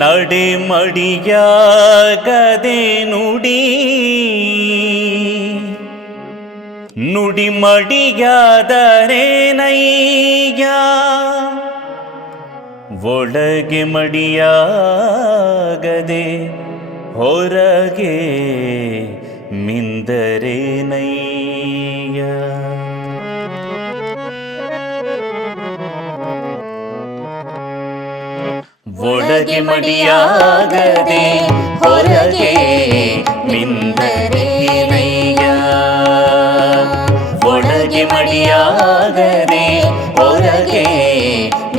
ನಡೆ ಮಡಿಯ ನುಡಿ ನುಡಿ ನೈಯ ಒಳಗೆ ಮಡಿಯ ಹೊರಗೆ ಮಿಂದರೆ உலகி மடியாகதே பொருகே நிந்தரேனையா உலகி மடியாகதே பொருகே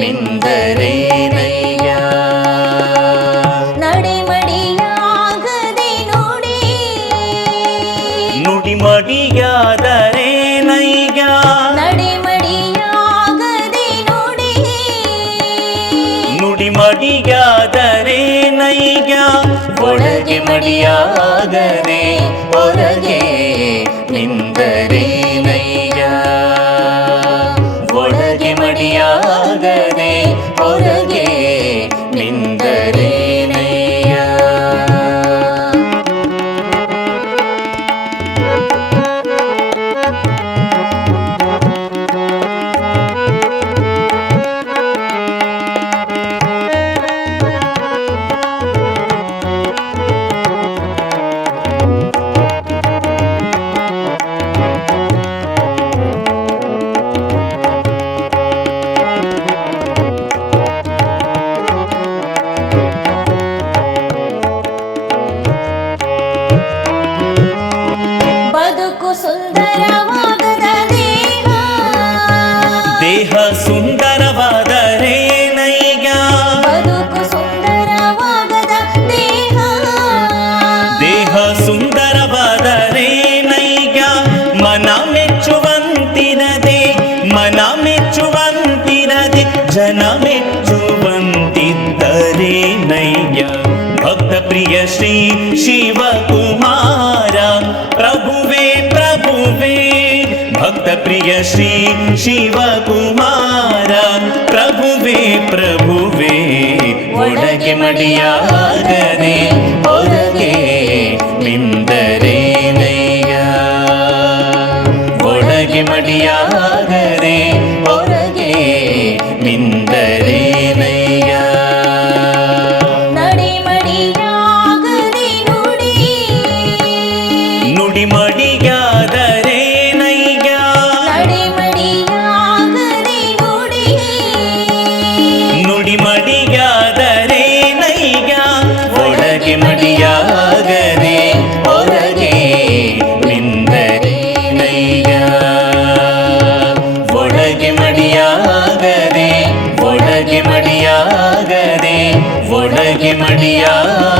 நிந்தரேனையா நடைமடியாகதே நுடி நுடிமடியாத ஒழகியாதரே நையா ஒழகி மடியாதரே ஒழகே நின்றரே நையா ஒழகி மடியாதரே ஒழகே நின்றரே सुन्दर वदरे नैया देह सुन्दर वदरे मन मे चुवन्ति न दे मन मे चुवन्ति न दे जनमि चुवन्ति तरे नैया भक्तप्रिय श्री शिवकुमार प्रभु பிரிய ஸ்ரீ சிவகுமார பிரபுவே பிரபுவே உடகி மடியாகனே உலகே நிந்தரேனையா உடகி மடியாகனே मुड़गी मणिया